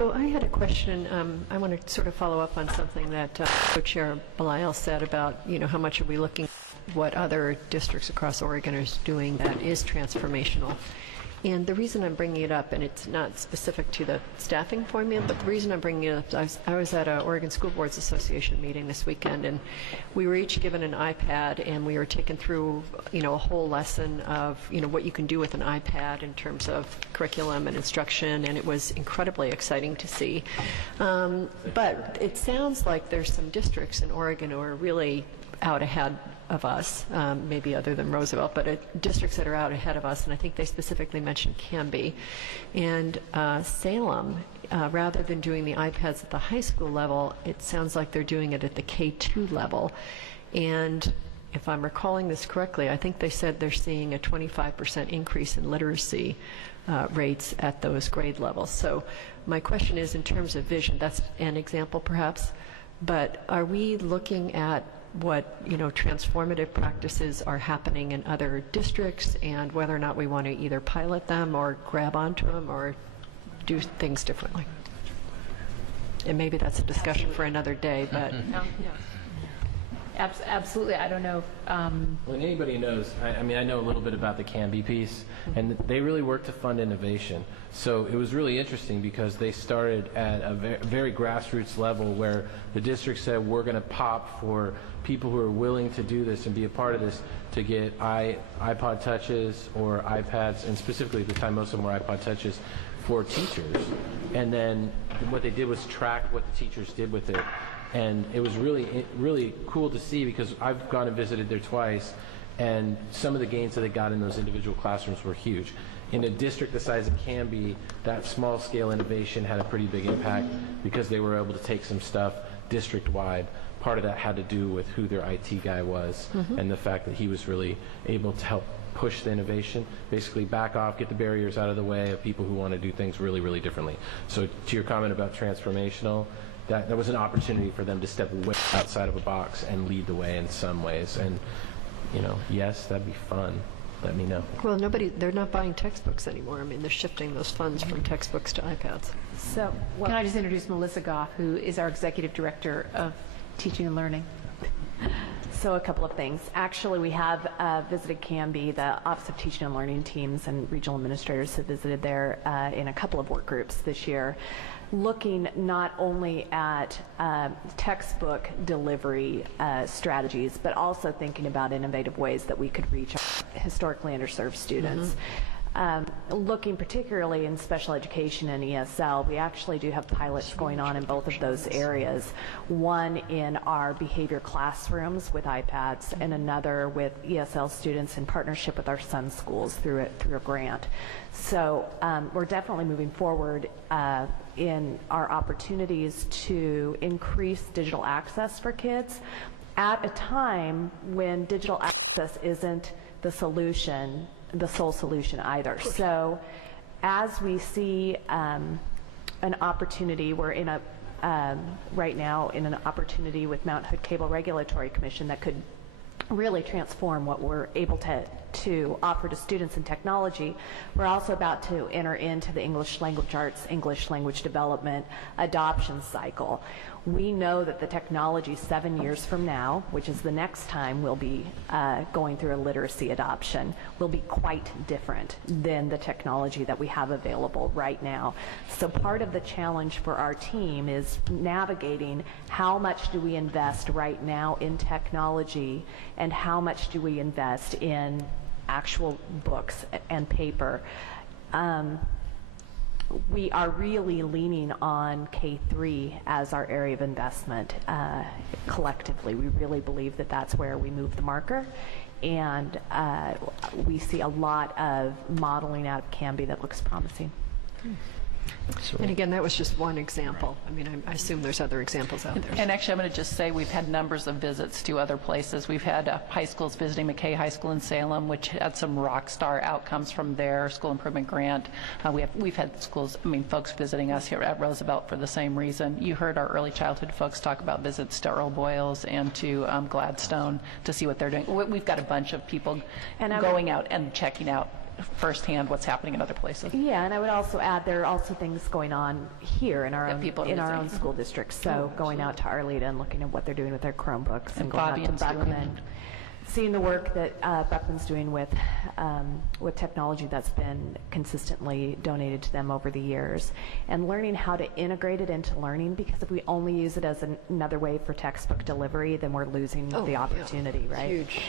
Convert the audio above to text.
So I had a question. I want to sort of follow up on something that Co-Chair Belisle said about, how much are we looking at what other districts across Oregon are doing that is transformational. And the reason I'm bringing it up, and it's not specific to the staffing formula, but the reason I'm bringing it up, I was at an Oregon School Boards Association meeting this weekend, and we were each given an iPad, and we were taken through, a whole lesson of, what you can do with an iPad in terms of curriculum and instruction, and it was incredibly exciting to see. But it sounds like there's some districts in Oregon who are really out ahead of us, maybe other than Roosevelt, but districts that are out ahead of us, and I think they specifically mentioned Canby. And Salem, rather than doing the iPads at the high school level, it sounds like they're doing it at the K2 level. And if I'm recalling this correctly, I think they said they're seeing a 25% increase in literacy rates at those grade levels. So my question is, in terms of vision, that's an example perhaps, but are we looking at what transformative practices are happening in other districts, and whether or not we want to either pilot them or grab onto them or do things differently? And maybe that's a discussion for another day, but Absolutely. I don't know. Well, anybody knows, I know a little bit about the Canby piece, and they really work to fund innovation. So it was really interesting because they started at a very grassroots level where the district said, we're going to pop for people who are willing to do this and be a part of this to get iPod touches or iPads, and specifically at the time most of them were iPod touches, for teachers. And then what they did was track what the teachers did with it. And it was really cool to see, because I've gone and visited there twice, and some of the gains that they got in those individual classrooms were huge. In a district the size of Canby, that small-scale innovation had a pretty big impact because they were able to take some stuff district-wide. Part of that had to do with who their IT guy was, and the fact that he was really able to help push the innovation, basically back off, get the barriers out of the way of people who want to do things really, really differently. So to your comment about transformational, that was an opportunity for them to step way outside of a box and lead the way in some ways. And, yes, that'd be fun. Let me know. Well, they're not buying textbooks anymore. I mean, they're shifting those funds from textbooks to iPads. So, can I just introduce Melissa Goff, who is our Executive Director of Teaching and Learning? So a couple of things. Actually, we have visited Canby. The Office of Teaching and Learning teams and regional administrators have visited there in a couple of work groups this year, looking not only at textbook delivery strategies, but also thinking about innovative ways that we could reach our historically underserved students. Looking particularly in special education and ESL, we actually do have pilots going on in both of those areas. One in our behavior classrooms with iPads, and another with ESL students in partnership with our Sun schools through a grant. So we're definitely moving forward in our opportunities to increase digital access for kids at a time when digital access isn't the sole solution either. So as we see an opportunity, we're in right now in an opportunity with Mount Hood Cable Regulatory Commission that could really transform what we're able to offer to students in technology. We're also about to enter into the English Language Arts, English Language Development adoption cycle. We know that the technology 7 years from now, which is the next time we'll be going through a literacy adoption, will be quite different than the technology that we have available right now. So part of the challenge for our team is navigating how much do we invest right now in technology and how much do we invest in actual books and paper. We are really leaning on K3 as our area of investment collectively. We really believe that that's where we move the marker, and we see a lot of modeling out of Canby that looks promising. And again, that was just one example. I mean, I assume there's other examples out there. And actually, I'm going to just say we've had numbers of visits to other places. We've had high schools visiting McKay High School in Salem, which had some rock star outcomes from their school improvement grant. We've had schools, folks visiting us here at Roosevelt for the same reason. You heard our early childhood folks talk about visits to Earl Boyles and to Gladstone to see what they're doing. We've got a bunch of people going out and checking out firsthand what's happening in other places. Yeah, and I would also add there are also things going on here in our That own people are in our using. own school districts. So going out to Arleta and looking at what they're doing with their Chromebooks, And going Bobbie out and to Regan. Buckman, seeing the work that Buckman's doing with technology that's been consistently donated to them over the years, and learning how to integrate it into learning. Because if we only use it as another way for textbook delivery, then we're losing the opportunity, right? Huge.